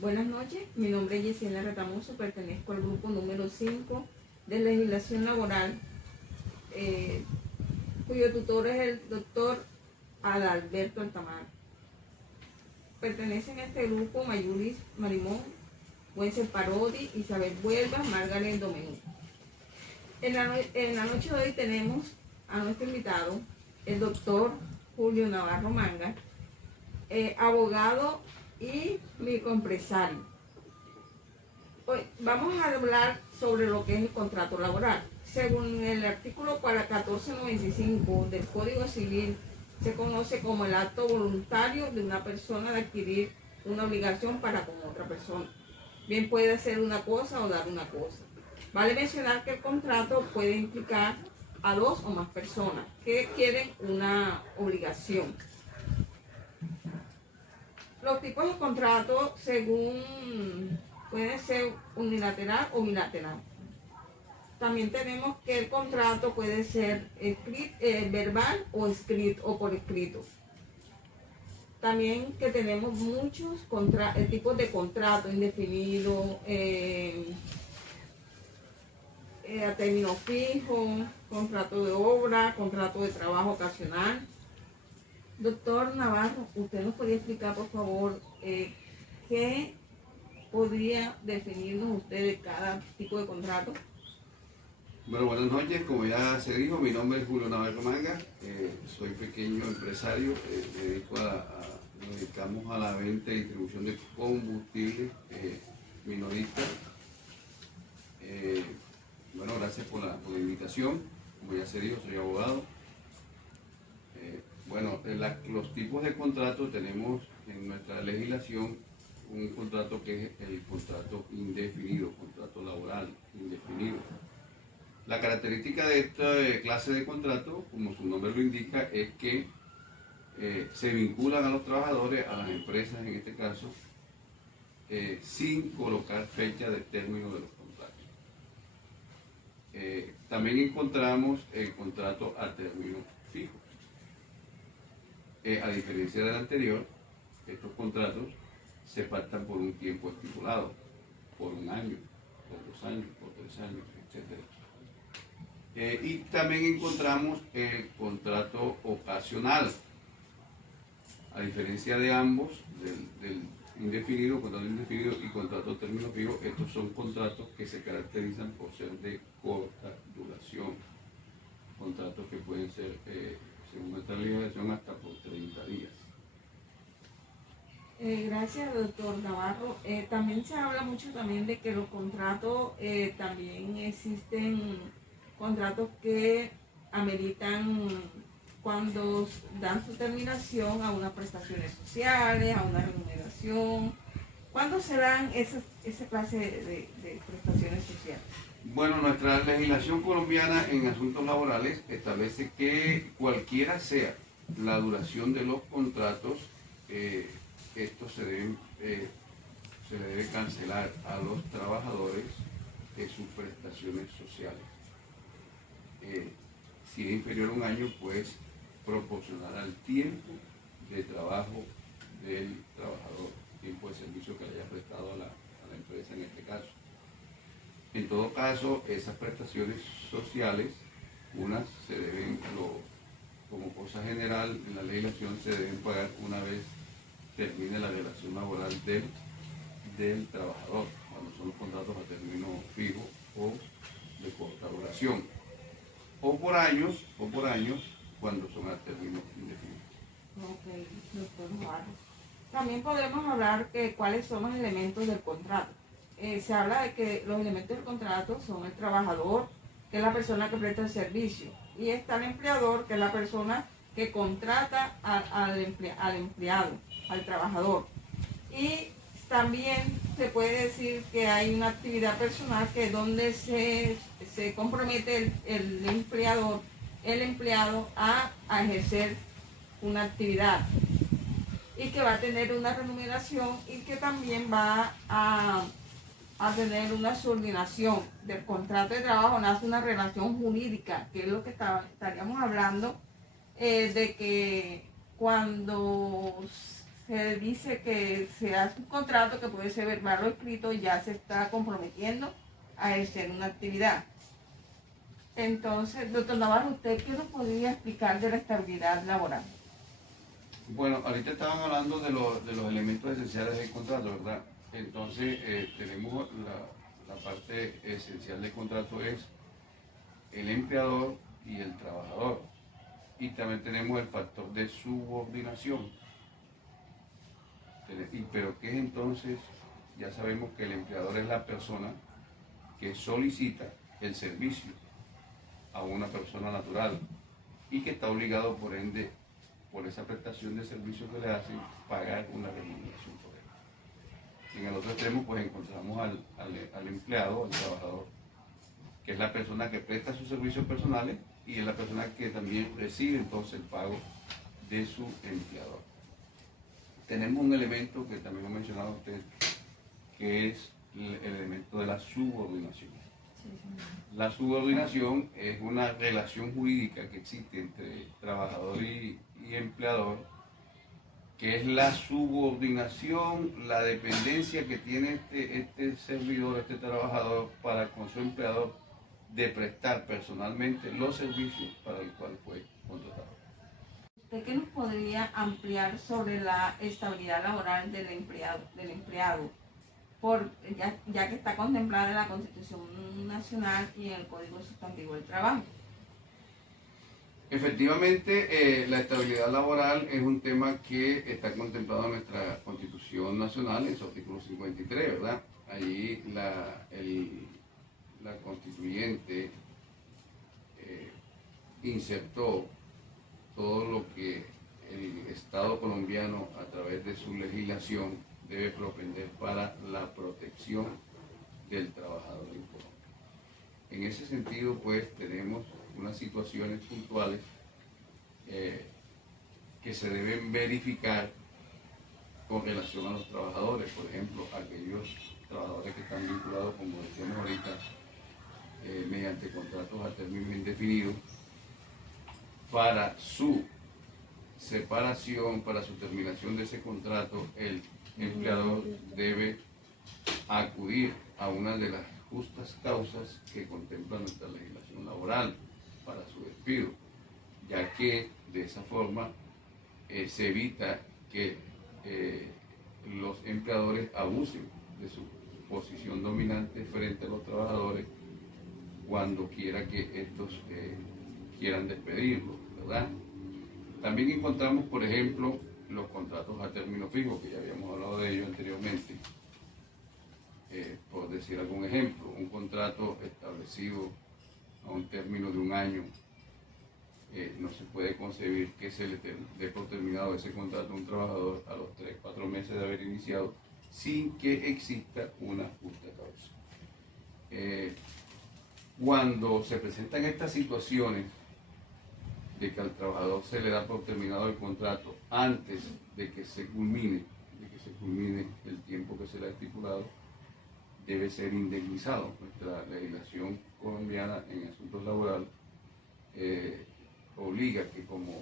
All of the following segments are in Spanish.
Buenas noches, mi nombre es Yesenia Retamoso, pertenezco al grupo número 5 de legislación laboral, cuyo tutor es el doctor Adalberto Altamar. Pertenecen a este grupo Mayulis Marimón, Wences Parodi, Isabel Huelva, Margaret Domenú. En la noche de hoy tenemos a nuestro invitado, el doctor Julio Navarro Manga, abogado y microempresario. Hoy vamos a hablar sobre lo que es el contrato laboral. Según el artículo 1495 del Código Civil, se conoce como el acto voluntario de una persona de adquirir una obligación para con otra persona. Bien puede hacer una cosa o dar una cosa. Vale mencionar que el contrato puede implicar a dos o más personas que quieren una obligación. Los tipos de contrato pueden ser unilateral o bilateral. También tenemos que el contrato puede ser verbal o escrito o por escrito. También que tenemos muchos tipos de contrato indefinido, a término fijo, contrato de obra, contrato de trabajo ocasional. Doctor Navarro, ¿usted nos podría explicar, por favor, qué podría definirnos usted de cada tipo de contrato? Bueno, buenas noches. Como ya se dijo, mi nombre es Julio Navarro Manga. Soy pequeño empresario. Nos dedicamos a la venta y distribución de combustible minorista. Bueno, gracias por la invitación. Como ya se dijo, soy abogado. Los tipos de contratos tenemos en nuestra legislación un contrato que es el contrato indefinido, contrato laboral indefinido. La característica de esta clase de contrato, como su nombre lo indica, es que se vinculan a los trabajadores, a las empresas en este caso, sin colocar fecha de término de los contratos. También encontramos el contrato a término fijo. A diferencia del anterior, estos contratos se pactan por un tiempo estipulado, por un año, por 2 años, por 3 años, etc. Y también encontramos el contrato ocasional. A diferencia de ambos, del indefinido, contrato indefinido y contrato término fijo, estos son contratos que se caracterizan por ser de corta duración. Contratos que pueden ser, según nuestra legislación, hasta por 30 días. Gracias, doctor Navarro. También se habla mucho también de que los contratos, también existen contratos que ameritan cuando dan su terminación a unas prestaciones sociales, a una remuneración. ¿Cuándo se dan esa clase de prestaciones sociales? Bueno, nuestra legislación colombiana en asuntos laborales establece que cualquiera sea la duración de los contratos, estos se le debe cancelar a los trabajadores sus prestaciones sociales. Si es inferior a un año, pues proporcionar al tiempo de trabajo del trabajador, tiempo de servicio que le haya prestado a la empresa en este caso. En todo caso, esas prestaciones sociales, unas se deben, como cosa general en la legislación, se deben pagar una vez termine la relación laboral del trabajador, cuando son los contratos a término fijo o de corta duración, o por años cuando son a término indefinido. Ok, doctor Navarro. También podremos hablar de cuáles son los elementos del contrato. Se habla de que los elementos del contrato son el trabajador, que es la persona que presta el servicio, y está el empleador, que es la persona que contrata al empleado, al trabajador. Y también se puede decir que hay una actividad personal que es donde se compromete el empleado a ejercer una actividad y que va a tener una remuneración y que también va a tener una subordinación. Del contrato de trabajo nace una relación jurídica, que es lo que estaríamos hablando, de que cuando se dice que se hace un contrato que puede ser verbal o escrito y ya se está comprometiendo a hacer una actividad. Entonces, doctor Navarro, ¿usted qué nos podría explicar de la estabilidad laboral? Bueno, ahorita estaban hablando de los elementos esenciales del contrato, ¿verdad? Entonces, tenemos la parte esencial del contrato es el empleador y el trabajador. Y también tenemos el factor de subordinación. Pero ¿qué es entonces? Ya sabemos que el empleador es la persona que solicita el servicio a una persona natural y que está obligado, por ende, por esa prestación de servicio que le hacen, pagar una remuneración por él. En el otro extremo, pues encontramos al empleado, al trabajador, que es la persona que presta sus servicios personales y es la persona que también recibe entonces el pago de su empleador. Tenemos un elemento que también ha mencionado usted, que es el elemento de la subordinación. La subordinación es una relación jurídica que existe entre trabajador y empleador, que es la subordinación, la dependencia que tiene este servidor, este trabajador, para con su empleador de prestar personalmente los servicios para el cual fue contratado. ¿Usted qué nos podría ampliar sobre la estabilidad laboral del empleado? Ya que está contemplada en la Constitución Nacional y en el Código Sustantivo del Trabajo? Efectivamente, la estabilidad laboral es un tema que está contemplado en nuestra Constitución Nacional, en su artículo 53, ¿verdad? Allí la constituyente insertó todo lo que el Estado colombiano, a través de su legislación, debe propender para la protección del trabajador en Colombia. En ese sentido, pues, tenemos unas situaciones puntuales que se deben verificar con relación a los trabajadores. Por ejemplo, aquellos trabajadores que están vinculados, como decíamos ahorita, mediante contratos a término indefinido, para su separación, para su terminación de ese contrato, el empleador debe acudir a una de las justas causas que contempla nuestra legislación laboral para su despido, ya que de esa forma se evita que los empleadores abusen de su posición dominante frente a los trabajadores cuando quiera que estos quieran despedirlos, ¿verdad? También encontramos, por ejemplo, los contratos a término fijo, que ya habíamos hablado de ellos anteriormente. Por decir algún ejemplo, un contrato establecido a un término de un año, no se puede concebir que se le dé por terminado ese contrato a un trabajador a los 3-4 meses de haber iniciado sin que exista una justa causa. Cuando se presentan estas situaciones de que al trabajador se le da por terminado el contrato antes de que se culmine el tiempo que se le ha estipulado, debe ser indemnizado. Nuestra legislación colombiana en asuntos laborales obliga que como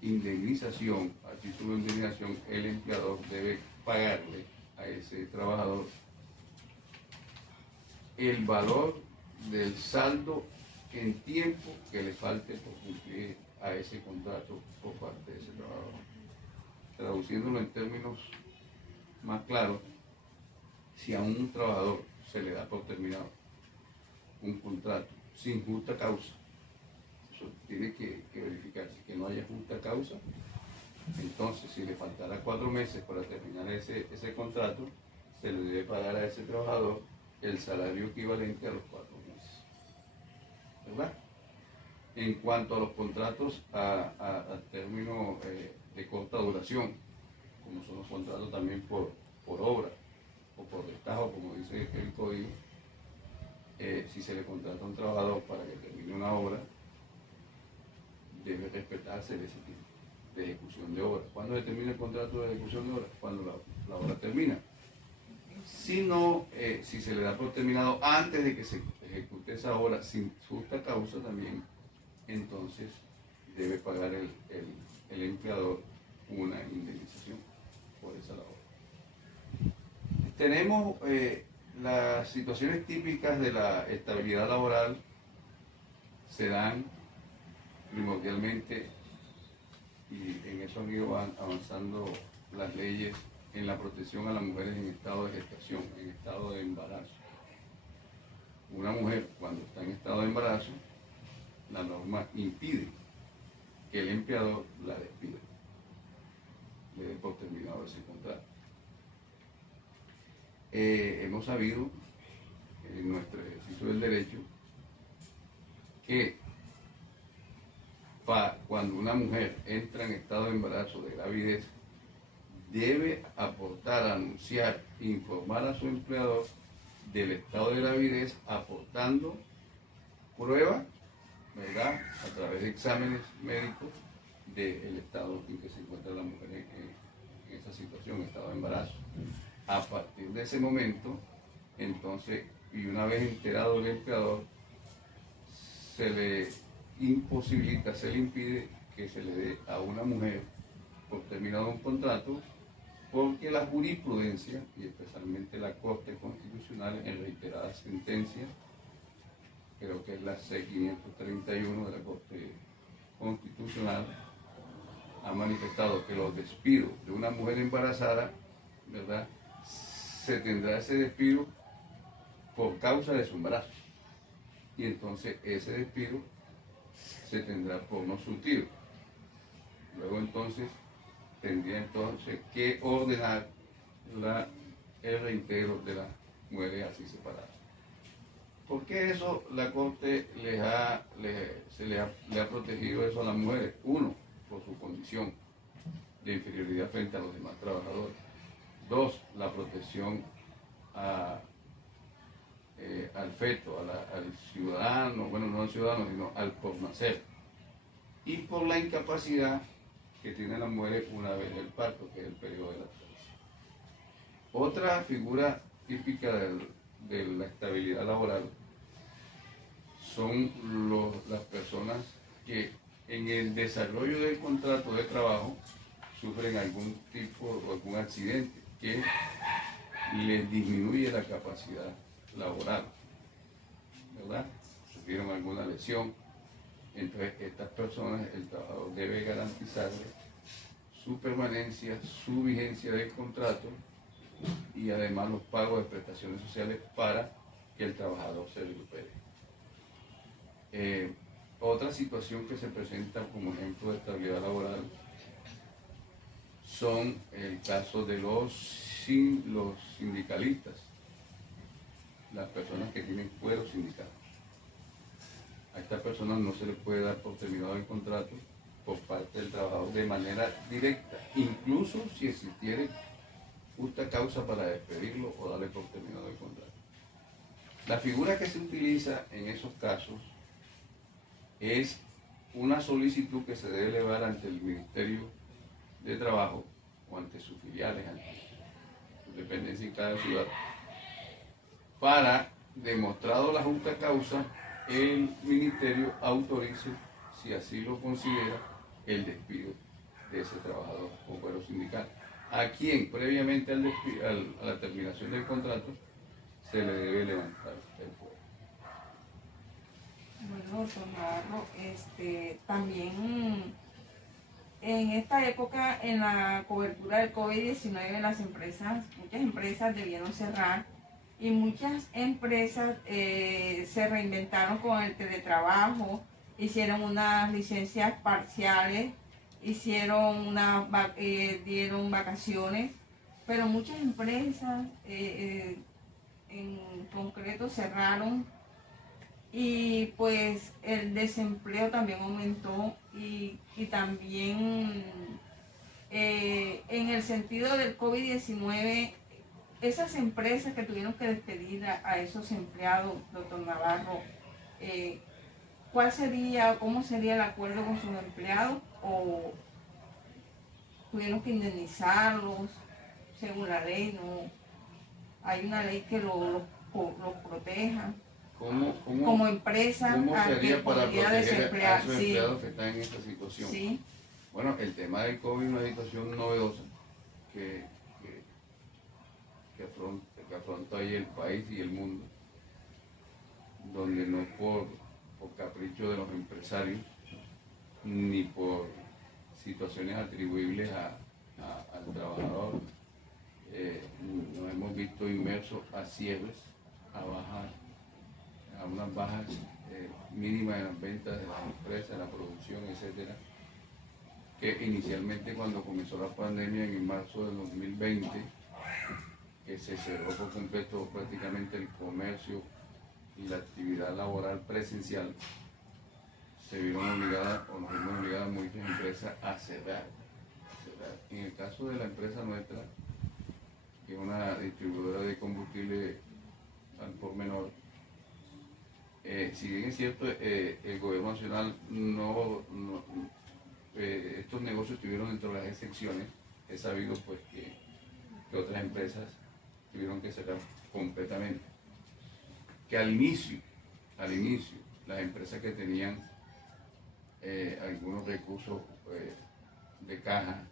indemnización, a título de indemnización, el empleador debe pagarle a ese trabajador el valor del saldo en tiempo que le falte por cumplir a ese contrato por parte de ese trabajador. Traduciéndolo en términos más claros, si a un trabajador se le da por terminado un contrato sin justa causa, eso tiene que verificarse que no haya justa causa. Entonces, si le faltará 4 meses para terminar ese contrato, se le debe pagar a ese trabajador el salario equivalente a los 4 meses, ¿verdad? En cuanto a los contratos a término de corta duración, como son los contratos también por obra o por destajo, como dice el código, si se le contrata a un trabajador para que termine una obra, debe respetarse ese tiempo de ejecución de obra. ¿Cuándo se termina el contrato de ejecución de obra? Cuando la obra termina. Si no, si se le da por terminado antes de que se ejecute esa obra sin justa causa también, entonces debe pagar el empleador una indemnización. Tenemos las situaciones típicas de la estabilidad laboral se dan primordialmente, y en eso han ido avanzando las leyes, en la protección a las mujeres en estado de gestación, en estado de embarazo. Una mujer cuando está en estado de embarazo, la norma impide que el empleador la despida, le dé por terminado ese contrato. Hemos sabido en nuestro ejercicio del derecho que cuando una mujer entra en estado de embarazo, de gravidez, debe aportar, anunciar, informar a su empleador del estado de gravidez, aportando pruebas, ¿verdad?, a través de exámenes médicos del estado en que se encuentra la mujer en esa situación, estado de embarazo. A partir de ese momento, entonces, y una vez enterado el empleador, se le imposibilita, se le impide que se le dé a una mujer por terminado un contrato, porque la jurisprudencia, y especialmente la Corte Constitucional en reiteradas sentencias, creo que es la C-531 de la Corte Constitucional, ha manifestado que los despidos de una mujer embarazada, ¿verdad?, se tendrá ese despido por causa de su embarazo. Y entonces ese despido se tendrá por no surtido. Luego entonces tendría entonces que ordenar el reintegro de las mujeres así separadas. ¿Por qué eso la Corte le ha protegido eso a las mujeres? Uno, por su condición de inferioridad frente a los demás trabajadores. Dos, la protección al feto, al ciudadano, bueno, no al ciudadano, sino al por nacer. Y por la incapacidad que tienen las mujeres una vez el parto, que es el periodo de lactancia. Otra figura típica de la estabilidad laboral son las personas que en el desarrollo del contrato de trabajo sufren algún tipo o algún accidente que les disminuye la capacidad laboral, ¿verdad? Sufrieron alguna lesión. Entonces, estas personas, el trabajador debe garantizarle su permanencia, su vigencia del contrato y además los pagos de prestaciones sociales para que el trabajador se recupere. Otra situación que se presenta como ejemplo de estabilidad laboral son el caso de los sindicalistas, las personas que tienen fuero sindical. A estas personas no se les puede dar por terminado el contrato por parte del trabajador de manera directa, incluso si existiera justa causa para despedirlo o darle por terminado el contrato. La figura que se utiliza en esos casos es una solicitud que se debe elevar ante el Ministerio de Trabajo o ante sus filiales, ante su dependencia en cada ciudad, para, demostrado la justa causa, el ministerio autorice, si así lo considera, el despido de ese trabajador o fuero sindical, a quien previamente a la terminación del contrato se le debe levantar el fuero. Bueno, doctor Navarro, también en esta época, en la cobertura del COVID-19, muchas empresas debieron cerrar y muchas empresas se reinventaron con el teletrabajo, hicieron unas licencias parciales, dieron vacaciones, pero muchas empresas en concreto cerraron. Y pues el desempleo también aumentó y también en el sentido del COVID-19, esas empresas que tuvieron que despedir a esos empleados, doctor Navarro, ¿cuál sería o cómo sería el acuerdo con sus empleados? ¿O tuvieron que indemnizarlos según la ley? ¿No hay una ley que los proteja? Como empresa, ¿cómo sería para proteger desemplear, a esos empleados que están en esta situación? Sí. Bueno, el tema del COVID es una situación novedosa que hay el país y el mundo, donde no por capricho de los empresarios, ni por situaciones atribuibles al trabajador, nos hemos visto inmersos a cierres, a unas bajas mínimas en las ventas de las empresas, la producción, etcétera, que inicialmente cuando comenzó la pandemia en marzo del 2020, que se cerró por completo prácticamente el comercio y la actividad laboral presencial, se vieron obligadas o nos vimos obligadas muchas empresas a cerrar. En el caso de la empresa nuestra, que es una distribuidora de combustible al por menor, si bien es cierto, el gobierno nacional estos negocios estuvieron dentro de las excepciones, he sabido pues que otras empresas tuvieron que cerrar completamente. Que al inicio, las empresas que tenían algunos recursos de caja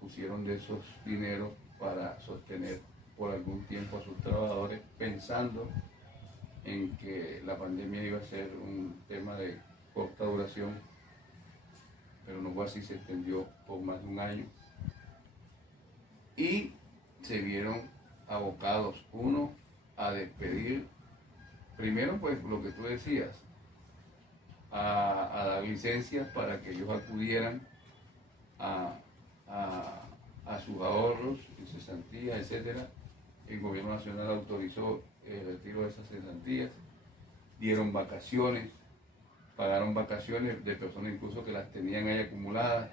pusieron de esos dineros para sostener por algún tiempo a sus trabajadores, pensando en que la pandemia iba a ser un tema de corta duración, pero no fue así, se extendió por más de un año y se vieron abocados, uno, a despedir, primero pues lo que tú decías, a dar licencias para que ellos acudieran a sus ahorros y cesantías, etcétera. El gobierno nacional autorizó el retiro de esas cesantías, dieron vacaciones, pagaron vacaciones de personas incluso que las tenían ahí acumuladas.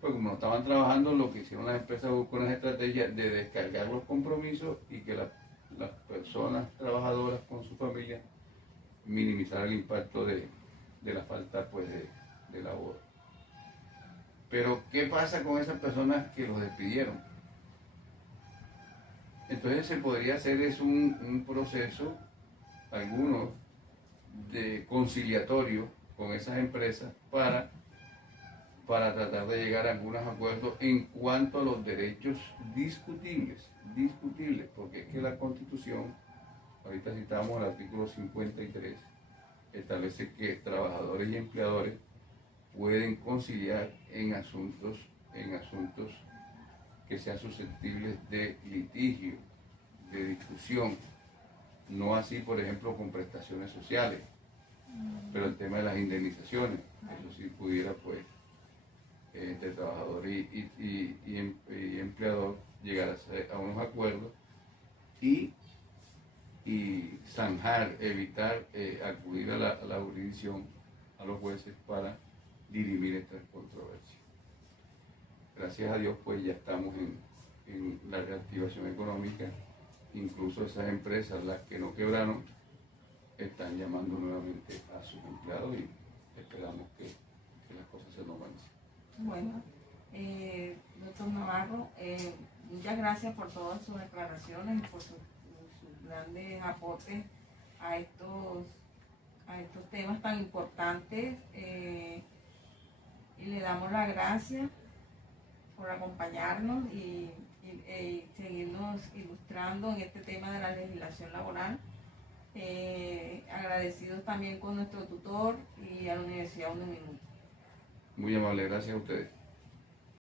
Pues como no estaban trabajando, lo que hicieron las empresas buscó una estrategia de descargar los compromisos y que las personas trabajadoras con su familia minimizar el impacto de la falta pues de labor. Pero ¿qué pasa con esas personas que los despidieron? Entonces se podría hacer un proceso, algunos, de conciliatorio con esas empresas para tratar de llegar a algunos acuerdos en cuanto a los derechos discutibles, porque es que la Constitución, ahorita citamos el artículo 53, establece que trabajadores y empleadores pueden conciliar en asuntos que sean susceptibles de litigio, de discusión, no así por ejemplo con prestaciones sociales, pero el tema de las indemnizaciones, eso sí pudiera pues entre trabajador y empleador llegar a unos acuerdos y zanjar, evitar acudir a la jurisdicción, a los jueces para dirimir estas controversias. Gracias a Dios pues ya estamos en la reactivación económica, incluso esas empresas, las que no quebraron, están llamando nuevamente a sus empleados y esperamos que las cosas se normalicen. Bueno, doctor Navarro, muchas gracias por todas sus declaraciones y por sus grandes aportes a estos temas tan importantes, y le damos las gracias por acompañarnos y seguirnos ilustrando en este tema de la legislación laboral. Agradecidos también con nuestro tutor y a la Universidad 1 Minuto. Muy amable, gracias a ustedes.